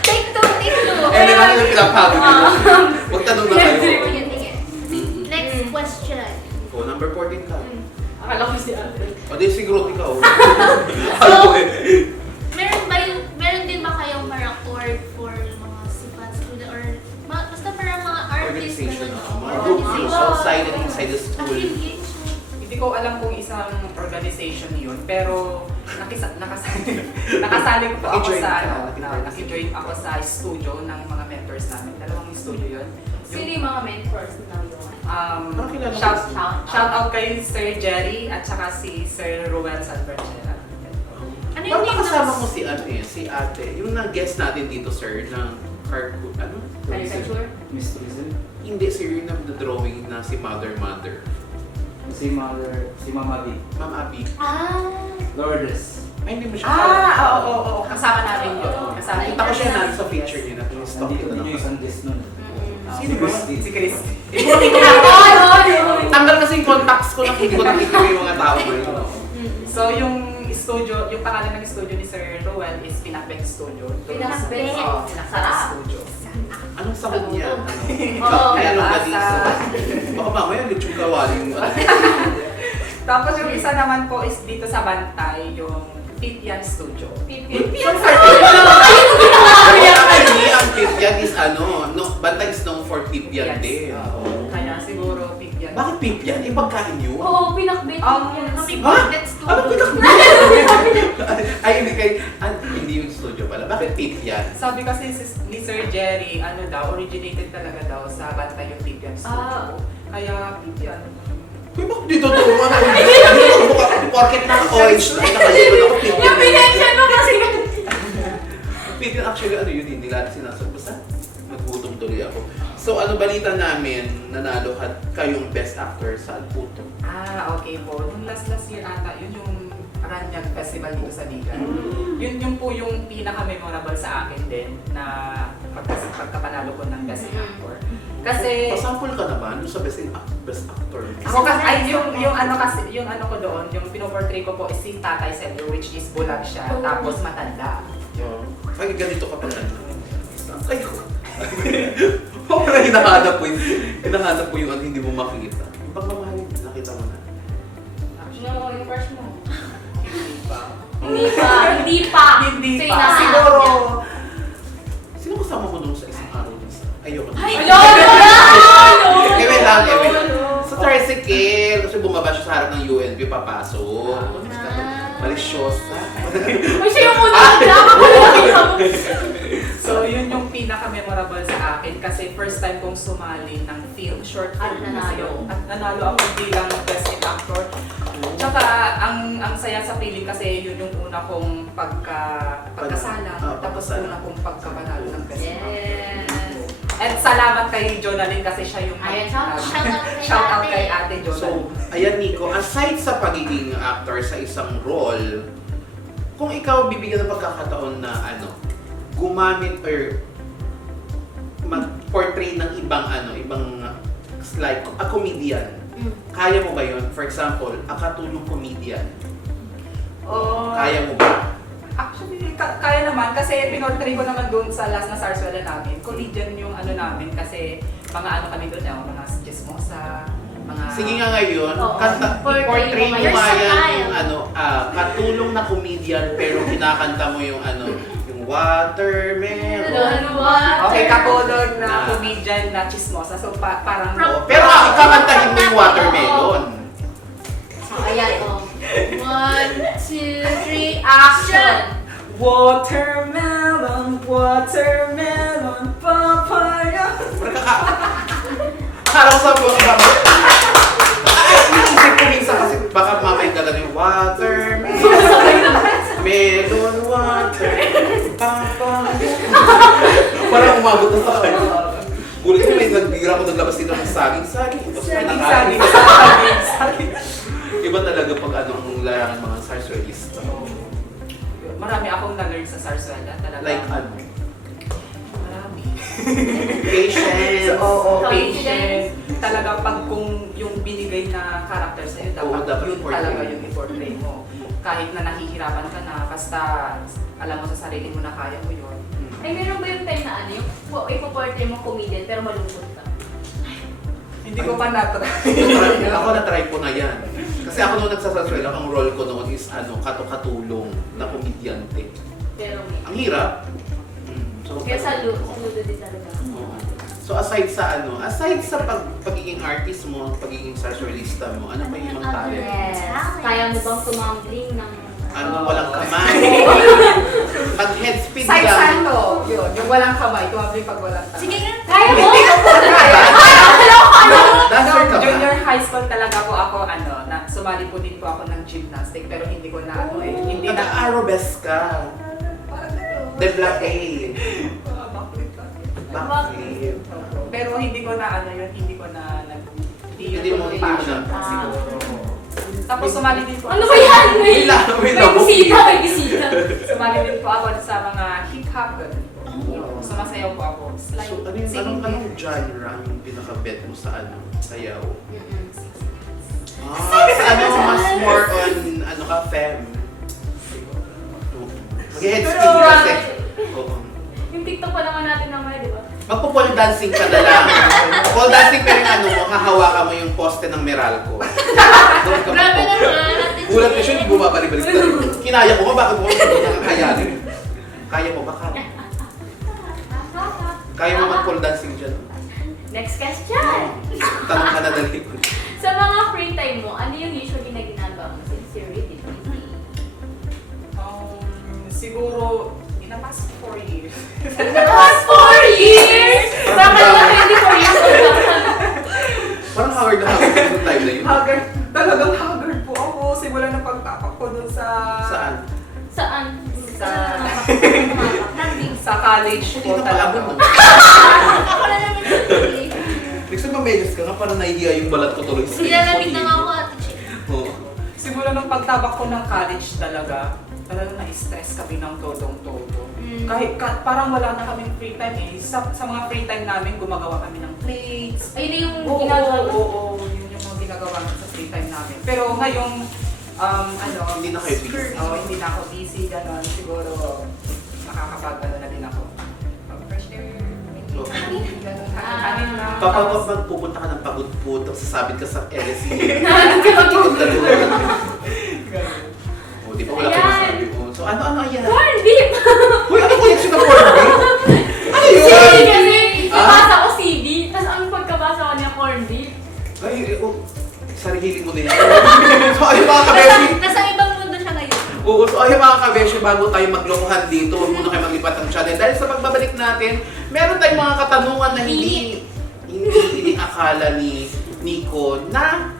Take two, take two. Eh, di ba yung pinapagod nyo? Huwag tanong na kayo. Next question. Oh, number 14 ka. Akala ko si ate. O, di siguro ikaw. Meron din ba kayong parang award for mga sikat student or basta parang mga artist Organization na na. Mga group views outside and inside the school. affiliation. Hindi ko alam kung isang organization yun, pero nakasali ko po ako Nakijoin sa ka, nakijoin ako sa studio ng mga mentors namin. Dalawang studio yun. Sino yung mga mentors na doon? Kilala ko Shout out kay Sir Jerry at saka si Sir Ruel Salvergera. Ano yung Parang name kasama ng- mo si ate. Yung nag-guest natin dito, sir, ng cartoon, Caricature? Miss Tourism? Hindi, sir, yung nag-drawing na si Mother. Si Mama B. Ma'am Abby. Lourdes. Ay, hindi mo siya Oo. Kasama namin yun. Kasama Nakita ko siya na sa picture niya na yung stock. Nandito din yung isang guest nun. Si Sino ba? Christine. Si Christy. Tanggal kasi yung contacts ko na hindi ko nakita yung mga tao ngayon. So yung studio, yung pangalan ng studio ni Sir Ruel is Pinakbet Studio. Pinakbet. Oo, Sarap. Studio. Anong sakot niya? Oo. Kaya nung Nasa- gadis. Baka mamaya lechong kawali yung Tapos yung isa naman po is dito sa Bantay, yung Pipian Studio. Ang Pipian is Bantay is known for Pipian din. Oo. Kaya siguro Pipian. Bakit Pipian? Eh, pagkain yun? Oo, pinakbet yan. Nakipagdet Ano studio. Ay, hindi yung studio pala. Bakit Pipian? Sabi kasi ni Sir Jerry, originated talaga daw sa Bantay yung Pipian Studio. Kaya Pipian. Kuya, bakit dito to? Porket na orange na nakalimutan ako Pipian. Yung pinension mo kasi. Pipian actually yun, hindi lahat sinasabi. Basta nagutom tuloy ako. So, balita namin, nanalo kayong best actor sa Alputo. Okay po. Nung last year ata, yun yung Aranyang Festival dito sa Bigan. Yun po yung pinaka-memorable sa akin din na pagkapanalo ko ng best actor. Kasi Pasample ka naman doon sa best actor. ako kasi yung ano ko doon, yung pinoportray ko po is si Tatay Sergio, which is bulag siya, tapos matanda. Ay, ganito ka pa na. Ay, parang hinahanap ko yung hindi mo makikita. Ibang mamahalin, nakita mo na. No, yung crush mo. Hindi pa. Hindi pa. Hindi So, pa. hinahanap Siguro, niya. Sino kasama mo nung sa isang araw niya? Ayoko na. Kaya lang, sa tricycle, kasi bumaba siya sa harap ng UNP, papasok. Malisyosa. Ay, siya yung una. Ako nakita mo. so yun yung pinaka-memorable sa akin kasi first time kong sumali ng film, short At film. nanalo. At nanalo ako bilang best in actor. Tsaka ang saya sa feeling kasi yun yung una kong pagkasalang, tapos una kong pagkamanalo ng best in actor. Yes. At salamat kay Jonalyn kasi siya yung Ayan, shout out kay Ate So, Jonalyn. ayan Nico, aside sa pagiging actor sa isang role, kung ikaw bibigyan ng pagkakataon na gumamit or mag-portray ng ibang like a comedian, kaya mo ba yun? For example, a katulong comedian. Kaya mo ba? Actually, kaya naman kasi pinortray ko naman doon sa last na Sarsuela namin. Comedian yung namin kasi mga kami doon, mga chismosa, mga... Sige nga ngayon, Oo. portray Portray mo mo ba ngayon. yan yung katulong na comedian pero kinakanta mo yung yung watermelon. Okay, katulog na comedian na chismosa. So, parang... Pero kakantahin mo yung watermelon. Ayan, 1, 2, 3, action! Watermelon, watermelon, papaya. Akala ko sa bulang bago. Iniisip ko minsan kasi baka mamay ka yung watermelon. Melon water. Papaya. Parang umabot na sa kanya. Bulit ko may nagbira ko naglabas dito ng saging. Saging. Saging. Iba talaga pag ang larangan mga sarsuelista. Marami akong na-learn sa Sarsuela. Talaga. Like Marami. patience. Oo, Confidence. patient. Talaga pag kung yung binigay na characters na yun, dapat yun i-portray. talaga yung i-portray mo. Kahit na nahihirapan ka na, basta alam mo sa sarili mo na kaya mo yun. Ay, meron ba yung time na yung ipo-portray mo comedian pero malungkot ka? Hindi ko pa na-try. Ako na-try ko na yan. Kasi ako nung nagsasaswela, ang role ko noon is katulong na komedyante. Pero may... Ang hirap. So, Kaya saludo din talaga. So aside sa pagiging artist mo, pagiging sarsuelista mo, ano pa yung ibang talent? Yes. Kaya mo bang tumambling ng... Walang kamay? Pag-head spin Side lang. sando, yun. Yung walang kamay, tumabli pag walang kamay. Sige nga. Kaya mo? Hindi ko po kaya. Dancer ka ba? Junior high school talaga po ako, sumali po din po ako ng gymnastic, pero hindi ko na, hindi na. Nag-arabesque ka. The Black A. Bakit? Pero hindi ko na, hindi ko na, Hindi mo passion na. siguro. Tapos sumali din po. Ano ba yan? May labo, may labo. May bisita. Sumali din po ako sa mga hip-hop. Sumasayaw po ako. So, anong genre ang pinaka-bet mo sa sayaw? Mas more on, ka, fem. Mag-head Pero, spin kasi. Oo. Yung TikTok pa naman natin naman, di ba? Magpo-pole dancing ka na lang. Pole dancing pero hahawakan mo yung poste ng Meralco. Grabe naman. Gulat ka siya, bumabalik-balik ka. Kinaya ko ba? Bakit mo kayanin? Kaya mo ba? Kaya mo mag-pole dancing dyan? Next question! Tanong ka na dali. Sa mga free time mo, ano yung usually na ginagawa mo? Sincerity. Siguro, in the past 4 years. The past 4 years! Bakit na 24 years old lang ka? Parang haggard na haggard yung time na yun. Haggard. Talagang haggard po ako. Simula ng pagtapak ko dun sa... Saan? Saan? Sa... Landing. sa college po talaga. Ako na lang nag-sige. Gusto mo megas ka nga, parang nahihiya yung balat ko tuloy. Silalamig na nga ako at Oo. Simula ng pagtabak ko ng college talagang na-stress kami ng totong-toto. Parang wala na kaming free time eh. Sa mga free time namin, gumagawa kami ng plates. Ayun na yung Oo, ginagawa mo. oo, yun yung mga ginagawa ko sa free time namin. Pero ngayong, Hindi na kayo busy. hindi na ako busy, gano'n. Siguro, makakapag-ano na din ako. Fresh air. Ganun, kain lang. Kapag pupunta ka ng pagod-puto, sasabit ka sa LSE. Nakakapag Ganun. O, di ba wala ka Ayan. nasabi mo? So ano yan? Corn beef! Uy, ano yung extra corn beef? Ano CB yun? kasi, nabasa ko CB, tapos ang pagkabasa ko niya corn beef. Ay, sarili mo din. So ayun mga kabeshi. Nasa ibang mundo siya ngayon. Oo, so ayun mga kabeshi, bago tayo maglokohan dito, huwag muna kayo maglipat ng channel. Dahil sa pagbabalik natin, meron tayong mga katanungan na hindi akala ni Nico na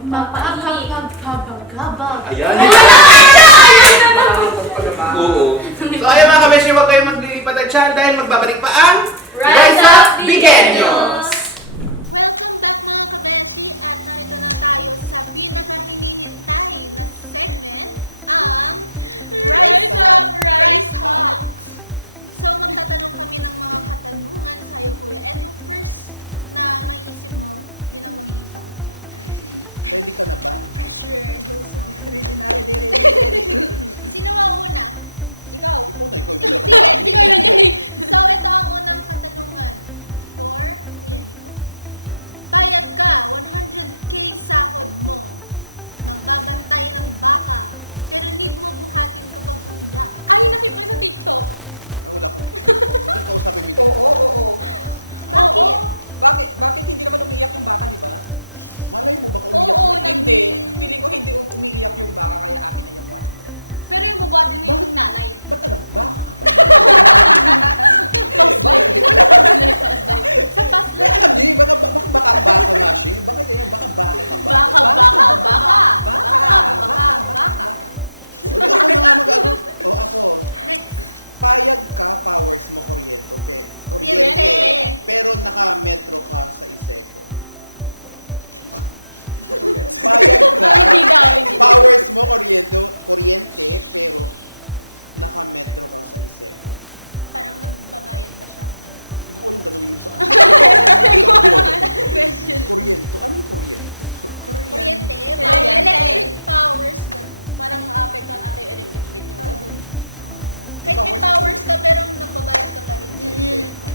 Papainit. Pagpapagabag. ayan. Oo. So ayun mga kabeshi, huwag kayong maglipat ng channel dahil magbabalik pa ang Rise Up Bigenyos! Welcome back mga kabeshi at narito na tayo sa pinakahinihintay na segment, ang Rise Up, Rise Hot. So magtatanong kami ng mga katanungan sa iyo kuya, and yung first na may isip mo, yun ang magiging sagot mo. Ready ka na ba? Pressure! Ready na. Sino mauna? Ikaw. Ikaw na, ikaw yung Sige, pinaka- Ikaw yun dyan eh. So ito ang unang katanungan for Kuya Nico. Payag ka, 100k sahod mo. Magbabantay ng baka, pero need mo buhatin kapag umiyak. Ay, nakita ko sa TikTok. Ay, wala ko. Hindi kausapin mo. Oo. Bakit? Bakit hindi naman umiiyak yung baka, di ba? Malay mo, baka umiyak Oo, na. Hindi. Feeling ko hindi umiiyak yung baka, kaya akin na yung 100. Pero yung bubuhatin mo yung nanay. Ba't alam? Baka ka ba? Sa past Eh, alam niyo, baka nga siya. Baka ganyan, baka ka ba? baka. O, di ako na nga mag-ano. O, ako. Next. Payag ka, powers mo, kuryente. Kuryente. Pero naka-metro ka sa Iseco. Payag ka, Hindi daw. powers mo, kuryente, pero naka-metro ka sa Iseco. Parang nagbabayad ba siya? Hindi ko alam, tanongin mo sa kanya. Question. Kuryento? Ano yung kuryento? Kuryente, Kuryente. electric powers, gano'n. Parang maapektuhan ata yung electric bill niyo. Kahit may powers ka, pero nagbabayad ka pa rin. Sa Iseco.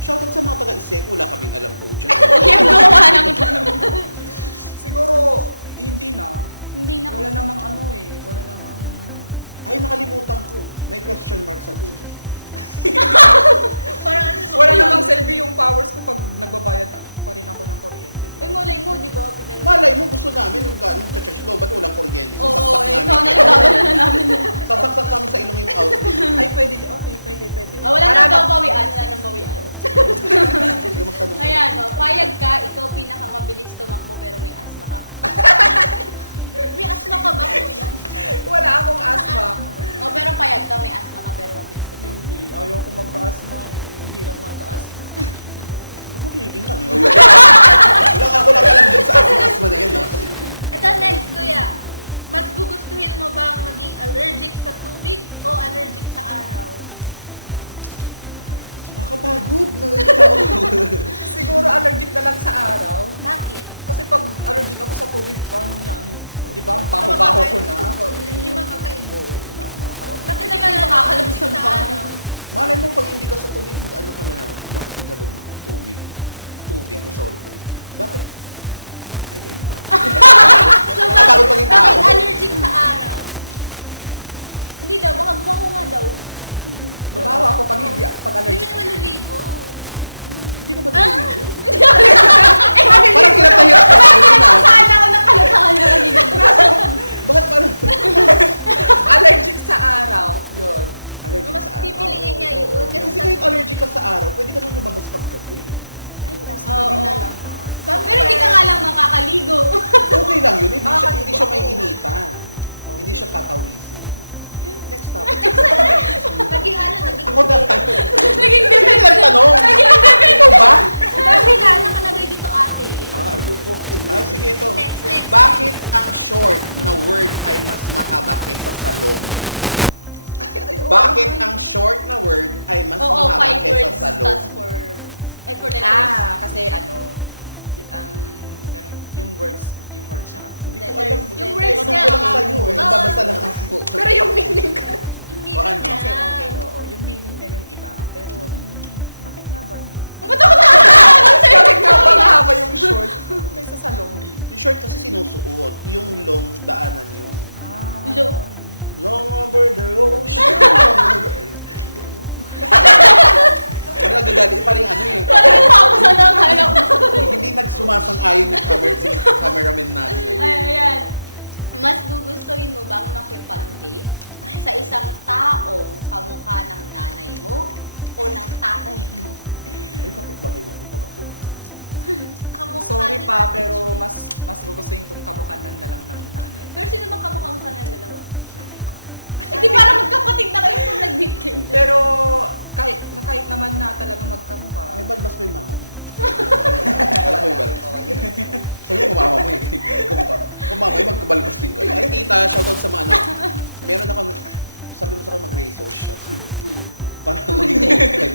Shoutout sa mga taga-Iseco, wala kaming alam po dyan. Yung gumawa ng Siguro, hindi na. Hindi na. Wala namang ano eh. Wala namang... Ay, nakalimutan ko. May question mark sa dulo. Parang ano, Wala namang selfie yung powers ko pag nagbabayad pa rin ako ng kuryente. Eh, malay mo, di ba? Biglang... Malay mo, gusto namin yung gano'ng cha-charge low, ba't walang kuryente? Oo, Sasaksak ikaw namin. na nagbabalan na namin. Sasaksak namin sa ilong yung outlet. Ay, pwede. Okay, pwede. Wala nang bawian. Sige, magtanong ko. Ayan, payag ka, ikaw pinakamabilis tumakbo pero may asma ka. may asma ka ba, kuya? Wala akong asma. Pero payag ka, may asma ka pero mabilis ka tumakbo. Hindi. Ayaw ko magka-asma eh. Hindi lang magka-asma. Ba't mo tinitingnan yun? Ako lang alam dyan sa asma na yan. Ito next, kuya. Mas gugustuhin mo bang maging allergic sa tubig o allergic sa araw? Nakapagod. Nagagalaw. Siguro allergic na lang sa araw. Bakit? Kasi pag allergic ako sa tubig, paano yan? Di ba? Baho-baho ko na. Hindi makakain. Oo, hindi na ako makakain. Bakit Hindi ka makakalabas ng bahay. Malay mo, pag hindi ka sa tubig, mag-ano ka na lang. Bakit yung galon mo? Tubig o salt. Bakit? I don't know. So, Nakapagod pa rin tao. bakit allergic sa araw? Hindi daw, baka bumango nga daw. Babaho ako pag hindi pag Hindi allergic. mo naman naliligo. Hindi ka ba naliligo? Parang kinapahirap ka na. Sana ako nakalatahan na kanina. Bakit parang? Allergic sa araw. Yun. Allergic Mas sa araw. pipiliin niya yun. Oo, Kasi Kasi sa... kahit allergic ka sa araw, pwede ka nang lumabas paggabi. Ay, Sa tama. gabi na Oo. lang. Pero hindi ka nga lang makakaligo. Okay lang yun. Hindi siya Makakaligo may ako. initan. Oo. Hindi siya papawisin. Next topic. Naging ano, naging... Ako na. Naging Sino yung nagtanong? Ikaw ba? Kasi nga, nakalagay dito ate. Ayoko. Sige ito. Next. Bakit ang short na word ay mas mahaba kaysa sa long? Bakit ang short na word ay mas Oo, mahaba 5 kaysa words sa long? tas for... Ay, for letters. Kasi ano, ang yung words niya. Hindi ko alam. Yung words Ano niya, ko lang sa'yo eh. oo. Nagbabasa lang ako. Pero yung meaning ka. Yung O, ano? meaning Okay, niya. oo. Yung meaning niya yung iba. Pero, bakit nga ba? Bakit Bakit nga ba mahaba yung short kaysa sa long? Yung short kasi sinusuot. Yung long, daanan yun. Ah. Long. Long over the ocean. Parang nagagali, parang ano eh. Parang pausa lang, hanap. Hindi nagsumasang-ayon yung cameraman natin ngayon. Ayan. Mas gugustuhin mo bang makipag-date sa isang taong kamukha ng nanay mo o ng tatay mo? Ay, kapit bahay natin pag ako. Kamukha Sorry ni pa, Ate pero Jo. mas gugustuhin kong kamukhanan na lang ng nanay. Pero sino bang kamukha mo sa nanay dalawa? Nanay ko. Eh di parang magkapatid na kayo kung nag-date kayo dyan. Pero kahit naman na talaga magkamukha. May balbas pa yung mama mo. Alam mo yung balbas? Okay. Sabi ko mama mo eh. Kung mama mo, magkabalbas din kayo. Ay tita, shoutout sa mga ano. Meron ako, sabi mo sa akin mag-razor siya. Para maging okay.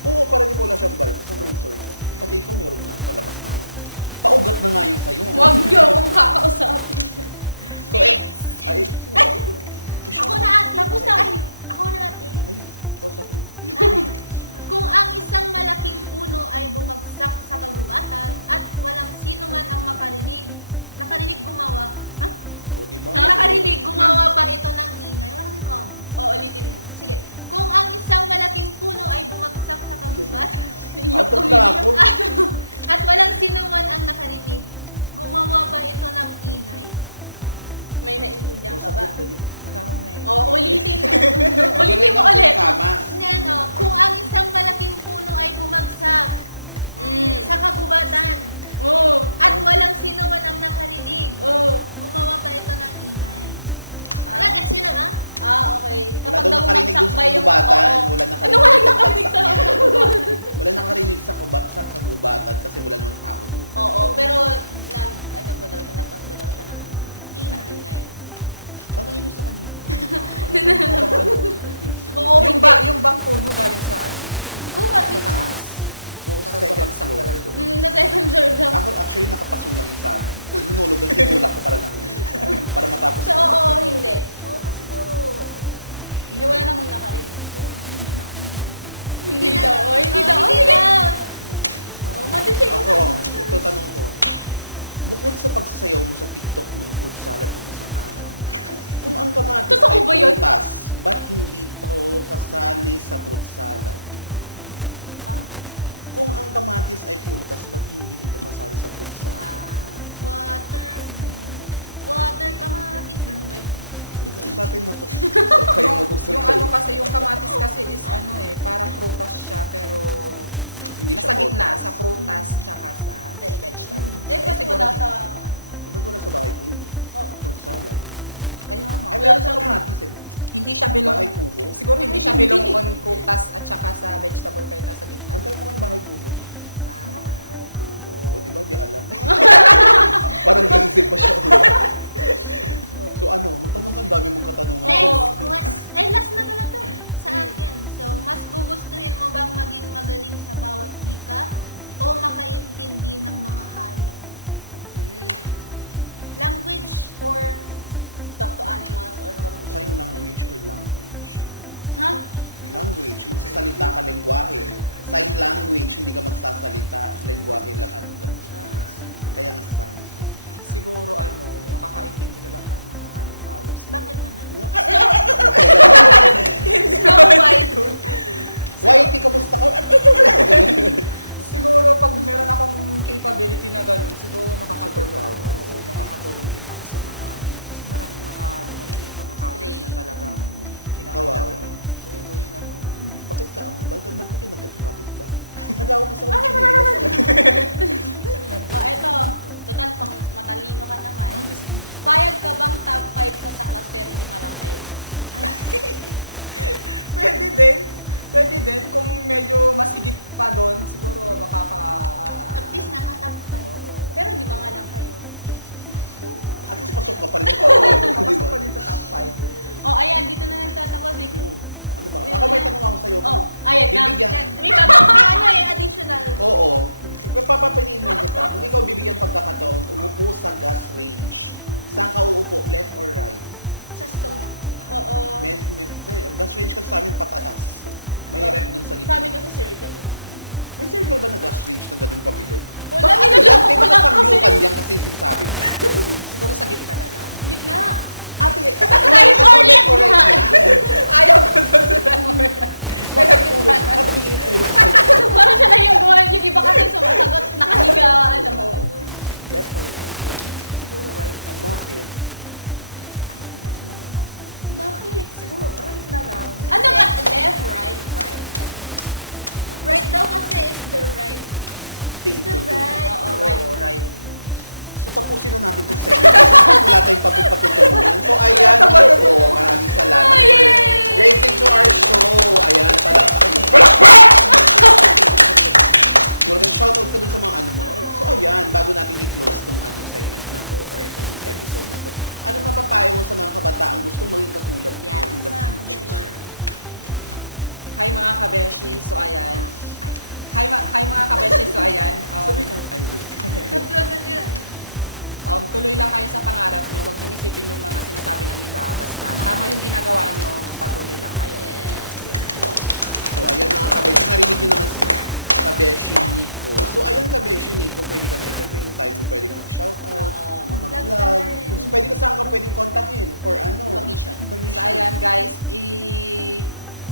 Oo, para di mo wala siyang balbas. Ang razor ko. Pati ikaw meron na, palabas na. Paugat na nga yun sa'yo. Huwag niyo akong kakausapin. So, ay, sino ba? Ako na ate. Tapos na. Ako na ate. Ay, kausapin mo. Kung ang isang malaking puno ay bumagsak sa kagubatan at walang sino man ang nakarinig gumawa, ha? O, diba? Nakarinig gumawa ba ito ng ingay? Wala kasing com. O, ulitin mo. Sige. Kung ang isang malaking puno ay bumagsak sa kagubatan Atok na ako. at walang sino man ang nakarinig, gumawa ba ito ng ingay? May naintindihan O, ka ba? sagot dali. Wala akong nai. O, ulitin mo. Ulitin mo ulit. Kama. Hindi ano, kung ang isang malaking puno ay bumagsak sa kagubatan Oo. at walang sino man ang nakarinig, Oo. gumawa ba ito ng ingay? Wala, gets yun na ba? Okay. Wala daw nakarinig doon sa bumagsak ba yung- kagubatan. oo. Wala Ano nakarinig wala sa nakarinig sa pagsaksak niya. kagubatan? Wala nakarinig sa kagubatan kasi wala namang tao doon. Oo, pero ano ba daw siya? Nagpas ba daw siya ng Ingay. ingay? Tanongin mo sa kanya. Oo, Yung bang puno galing sa ano? Gubat Sa taas. Oo, Parang second babagsak floor. na lang doon. Sa second floor daw. Ako actually nakapasong lang yung sa amin. Hinulog ang tinulak ko para nahulog. Para matapos So, oo, hindi. Oo, siguro. Eh, wala namang nakarinig. Hindi na daw. lang. Oh, hindi Oh, daw. hindi Hindi na. Oh, madali Ako, ito tanong ko. Bukod sa pagsasayaw mo sa TikTok ng fruit salad ng isang araw, kung ang kamatis Totoo ay ba yun? prutas, ba't hindi ito kasali sa fruit salad? Ah? Kung ang kamatis ay prutas, ba't hindi ito kasali sa fruit salad? Water kamatis. Ganun ba yun? Usapin mo to. Kayo mag-usap Yung kayo. ano kasi, yung kamatis kasi is ano eh, parang prutas siya pero Hindi siya nasa gitna, prutas. sa prutas tsaka sa vegetables. Eh, pwede siguro wala sa... Ba't wala sa bahay kubo? Oh. Fruit salad. Kaya nga. Ay, meron sa kamatis eh. Hindi siya bilong. Bahay kubo? Siguro hindi siya bilong on prutas at saka sa vegetable kahit nasa gitna. Antayin mo kayong bahay kubo. Bahay kubo. O, di ba? Di alam. Parang naisip pa siya. So ano, magtanong ka, ang dami mong katanungan. Next question. Last na pala to sa akin. So, mas gugustuhin mo bang maging magaling sa bawat wika o makaintindi ng mga hayop? Language or Talk to animals or talk to... Sign language or language? Ha? Language, magsasalita ka lengguwahe. Sign language, hindi ka magsasalita. Lengguwahe lang ano ganun. Kaya nga sign. Siguro ano, makakaintindi na lang ng mga ano, hayop. bakit naman? Snow White. Whitey, kamusta ka? Siguro pag meron akong capability na ganun, siguro makakatulong. Superpower. Oo, makakatulong din ako sa mga ano. Kasi maraming mga ano ngayon eh, mga hayop Stray. na talagang Kawawa. kinakailangan ng tulong, gano'n. Bakit ka ang? Ba't mo kinagat yung kapit ba? Nagawa kasi ako ng chinelas. Oh, eto. Total, pang matalino ka naman. Ano, just- Payag ka bang top 5 ka sa class pero lima lang kayo? Pwede din. Pwede din. Kung medyo masigit pa doon, siguro At least nakatap tayo. Oo. Pero lima nga lang kayo. At least pasok ka pa rin sa kapit. Di Papasok ba? pa din sa top 5. Oh, ayan. Dito na nagtatapos. May... Ano ba? Ako may tanong ako sa'yo. Oh, ayan na. Bibigyan. Yan. May ano additional. Oo. Papapiliin lang kita. Kung ikaw bibigyan pagkakataon, umupo sa gas range. Saan ka uupo? Left or right? Sa stone. Oo. May gas range kasi sa amin pataas. May Oh. rep dun sa Sa gitna. amin kasi circle. May circle ba na gas range na ganun pa bilog? Wala, Bakit niloloko yan? ko lang kasi. Masasanglukan yan kasi sinasabi mo. Siguro sa gitna na lang. Gitna. Ate, Right or left na? Ayaw ko doon sa number. Kaya gitna. Bakit umiinit ulo ko sa'yo? Parang siya lang yung gawa. Yung iba kasi sumasagot, nakahiga, ano mo. Left or right? Siguro right na lang. Bakit? Bakit? Siguro right na lang. Ano ka? Left, right, right. Right daw kasi is the right. Thing to The do. right. Oo, Oo, right. So tapusin na natin itong segment. Wala tayong patutunguhan. So ayan po, maraming salamat for gracing to our show. Ayan, palakpakin. Shoutout ka dun sa mga ano mo. So ayan, bago natin i-close tong segment na to or itong episode na to, ano mapapayo mo sa mga kabataang gustong maging katulad mo Yes, in the mga future? Hi mga kabeshi, so ayan. Hi mga kabeshi, so ayan. Sabi ka, Isaac. Tatlo na yun. Tuloy lang kayo sa pangarap nyo. Huwag nyo isipin yung mga sinasabi ng iba. Basta tama yung ginagawa nyo, patuloy lang kayo. So ayan mga kabeshi, narinig nyo naman si Kabeshi Nico. So ayan Kabeshi Nico, pwede ka na, ito yung time mo pwede ka mag-shoutout, Mag-vlog ka na mag-vlog. rin. So, pwede ka saan ka pwedeng kontakin for Commission. So ayan guys,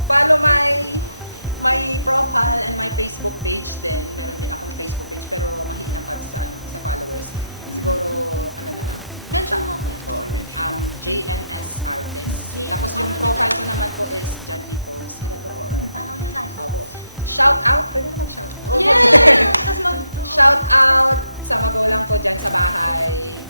follow my profile and my Facebook page din. Meron din akong Facebook page pero mahina pa sa sa followers. Siguro ano na lang. Mention mo ko yan. Oh, I mentioned. JNS Artist. JNS. Tapos yung profile ko naman po is John Nico Serador. Paano nyo guys? Opo. Shout out, pwede na mag-shout out. Yeah! Tapos Shout out sa magulang ko dyan sa bahay.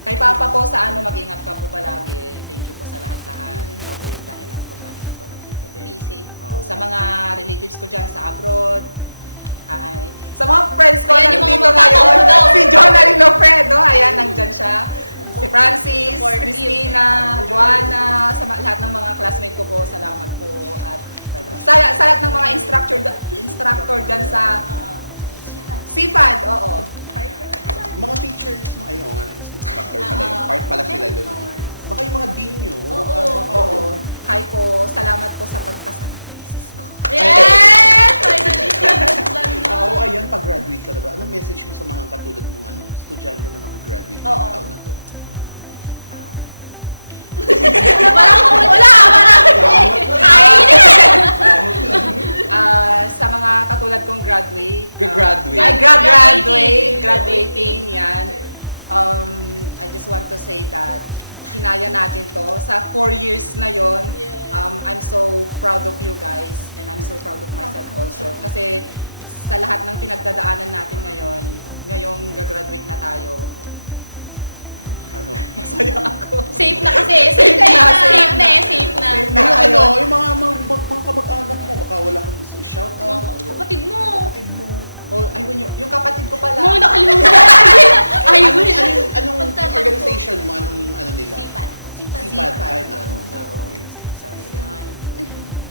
Kay Papa po sa mag-ingat ka po palagi. Thank you po sa lahat-lahat. Ito po yung dahilan kung bakit ako nandito din. Be safe. Oo, sa mga relatives ko dyan sa abroad. Hi. Sa mga friends ko Ayan yung mga nandito magkakataon ngayon. daw. Si Jonalyn Lofredo. Ayan, nandyan siya. Si Francis, Supportive. Christina, Joanna, sa lahat ng mga classmate ko po, salamat po. At sa lahat ng mga instructor dyan sa CFAD, oo. Mga teachers mo, ayun nga, instructor pala yun. Part pala sila doon. Baka yung mga dean nyo. Oo. Hi po, salamat po sa pagpasa ng thesis ko. Yes! Finally, vlog na. So ayan, pag-graduate ka na ba? Anong message mo sa mga katulad mong estudyante na mag-graduate Oo. ngayong taon na to? Sa mga katulad kong graduate. Graduating, yan. I just want to say that kinaya natin to. Sa 4 years na yon, I'm so proud of you guys and I'm so proud of myself also. Kasi sa lahat ng pinagdadaanan natin ngayon, ngayong gagraduate na tayo, masaya ako. Safe na kasi. Safe na. Yung mga kamag-anak mo, baka wala kang gusto i-shoutout. Mga kapatid mo. Kapatid mo. Oh, ayun yung kapatid ko pala. Mo, nakalimutan. Anong organization mo? Anong nila? Sipat. Sipat. Ay, na ano.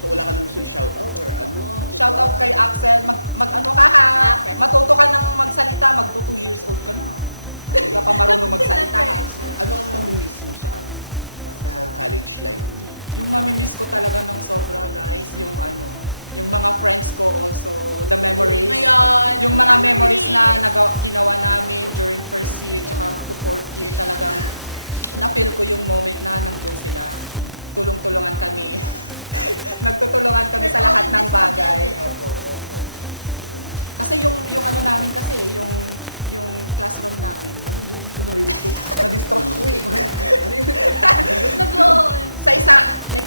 So wala ka nang gusto i-shoutout or ano? Shoutout kay Axel, mag-ano ka ha? Press. Matuto ka ng magsalita, magto 2 years old ka na. Hindi ka pa marunong magsalita ha. Ano ang mamimiss mo sa sa college life mo? Yung mamimiss ko talaga ng sobra guys, yung yung mga friends ko also, the memories. Ayan. Yung mga memories na ginawa namin during first year tsaka to fourth year, talagang na-feel ko yung moment na nandun sila. Tulong-tulungan kami. Nagtutulungan kami sa lahat ng bagay. Opo. Kasi yung namin kasi, yung classroom namin. Ano yun? Ito narinig ko. Na-distract ko eh. Ano yun? Sa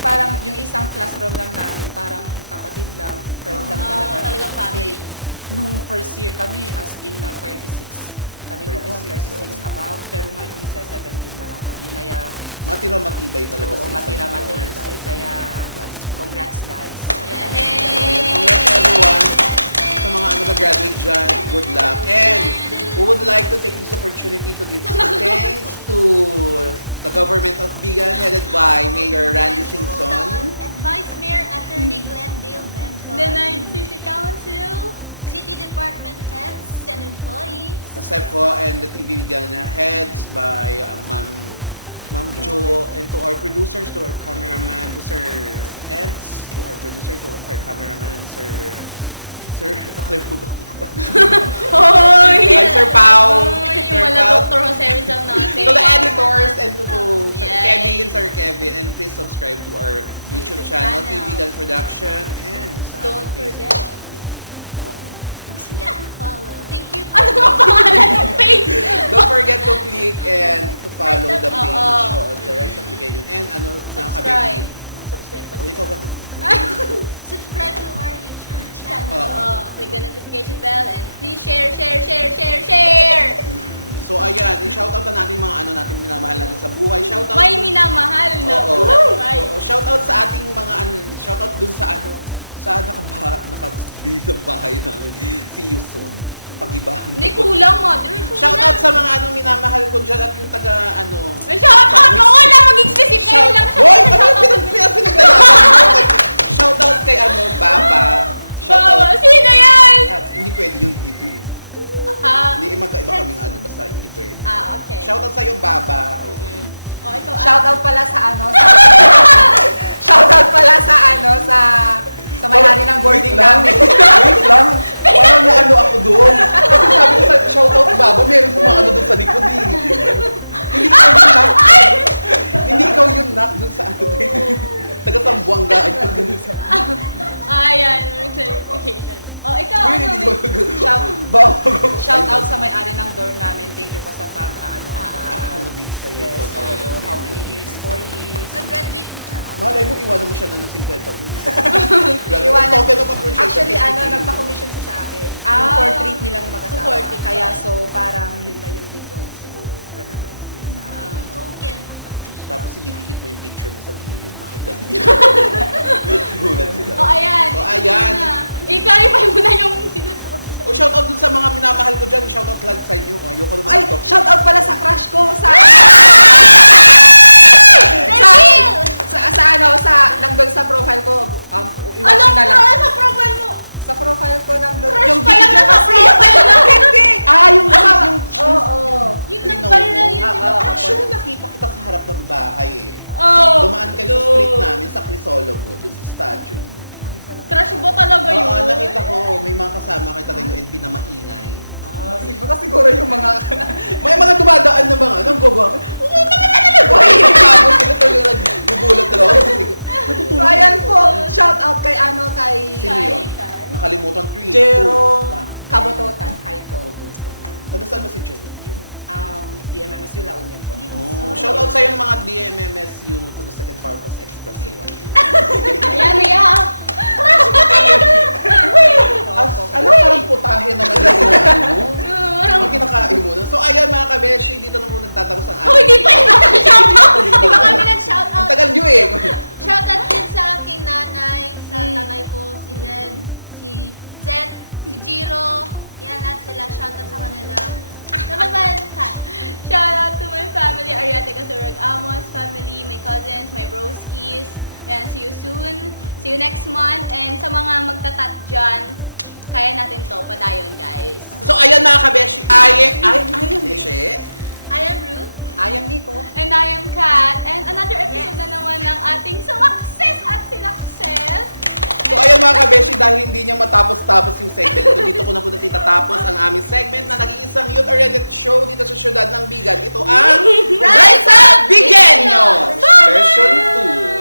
parang yung isang classroom lang namin, parang kapatid lang, friend lang talaga. Talagang family. Kasi nung first year kami, as in 36 kami noon, 36 above, pero ngayon sa 17 na lang kami. Kaya, Matira-matibay talaga oo, sa isang matira-matibay. course. Kaya, congrats guys. Yay! Congrats everyone sa mga graduate dyan. Good luck. And we would like to take this opportunity to give thanks to the government of Bigan headed by Mayor Randy Singson. And Vice Mayor Attorney Glendale Benson. The Ninth City Council. City Department heads and employees. The SEPO and the TV Bigan heads by Ma'am Jo, and to our producers, to our cameraman, to Sir Eds, to our producer, to our cameraman, Sir, nakalimutan ko. Hi, Sir Pao. Yung Sir wala Pao. Dr. Jose Rizal natin. To the editors and to Sir Yay. Kevin, Sir Kevin, and please subscribe to our YouTube YouTube channel, channel. TV Gun Production, and sa Don't ating forget. Facebook. Forget to follow. Thank you. Ano nga pangalan ng page? Don't forget to click and to follow the Oo. page of the Rise of Ligayon. And ano, mga Subscribe. kabibig. Subscribe pa O, ikaw ka na. Subscribe to our YouTube channel. Oo. Click the notification bell and please share. So ayan, i-shoutout na natin yung mga ano natin minamahal natin sa buhay. Shoutout May minamahal na Oo. buhay. Oo, shoutout sa ating mga ano, shoutout dun sa ano, sa bahay namin. See you soon. Pag-ibahan. Hindi kulang, mother. Shoutout sa mga ano minamahal ko dyan at yung taga ano. May shoutout mo! Wala maging specific ngayon lang siya. Hoy! Ano yung pinagdalaman? Shoutout kay ano, Baba. Baba, sino yan? Hindi pwede yung dito eh. Hindi, magkaiba kaming ano, basta hindi pwede. Okay. Shoutout sa'yo, Baba. Oh, ikaw. Shoutout pala sa ano, sa shoutout pala sa ano, sa may-ari ng boarding namin. Wait lang. Parang naano ako doon. Kasi sabi ko sa shoutout, Baba, meron mga ano doon sa likod eh. Hindi ikaw yun, Nak. Hindi ikaw yun, Nak, doon sa ano. Taga Sambuanga. Ayan, may clarification. Oh, ikaw. Yun, hindi ko. Shout, shout out sa may-ari ng dorm namin. Thank you po sa Ako din sa'yo. yes, how many years? 4 years. Nag-graduate na. Malay mo, iwanan mo siya na ng 50 yun. Iwanan. Token of appreciation. Actually, 50K. nagpa-commission siya sa akin. Yung portrait nilang mag-asawa. Supportive Kaya ka. so, parang yun na yun din yung siguro remembrance nila sa akin. Token. Tapos ilidikit mo yung picture mo sa gilid. Makita mo. Gulat sila. Oh, ayan. Oh, ayan. I-clarify mo na yung sinasabi. O shoutout dun sa mga minamahal ko dyan. Shoutout lang sa inyo. O, ayoko naman Ay, ito. shout out pala sa crush ko sa nandun sa profile ko, iwan Anong na lang. sa profile mo? Sa profile ko nandun. Crush pa lang video nasa kasi. profile Yung oo. Yung Green nagpala na Omo. yun. Actually, nakita kita sa harap ng bahay eh. Oh. Dumaan kayo sa street namin, sa Crisologo, dun sa stadium. Crush mo talaga yun. Oo, nakita ko. May mga kasama kayo taga UNP na maingay. Siguro yung mga May mga dumadaan na mga, anong gogo? Oo, tapos sila talaga nagbubulat talaga. So ayan po, shout out kay Sino yun? Kay. Nakalimutan 3, 2, Jero Kabototan. Hi po. Taga saan ba si Jero? DMMSU La Union po. Oh, shout out sa yung mga DMMSU to the second purpose expressway. Ayan, Mia. Ano parang putahe naman yung ano? Ano kinakain mo na? So ayan mga kabeshi, dito na po nagtatapos ang Oh, hindi pa yun nakaka-shoutout. Hindi pa kami nag-shoutout. Ang tagal nyo eh. Shoutout din sa aking nanay, sa Mm. tatay ko, si Zen, si Zed, si Jiro. Yan lahat sila. Shoutout sa kanila. Ano ba, Kat? Shout out to my family, Ariate Casurag Amos family, my cousins, my broskies. Yan, see you soon. See you next month. And sa mga magtatat dyan, kaya natin to, padayon guys. So ayan mga kabeshi, I am Che. I am Ruth. I am Nico. And I am Kat. And another episode Yes. na naman ng ating Sumakses at Sinakses. So ayan mga kabeshi, dahil hindi niya matapos-tapos yung segment ito, dito ko na po natitatapos ang aming segment na nag-iisang youth-oriented show dito sa syudad ng Bigan. Ito ang Rise Up Bigeños! Version 2.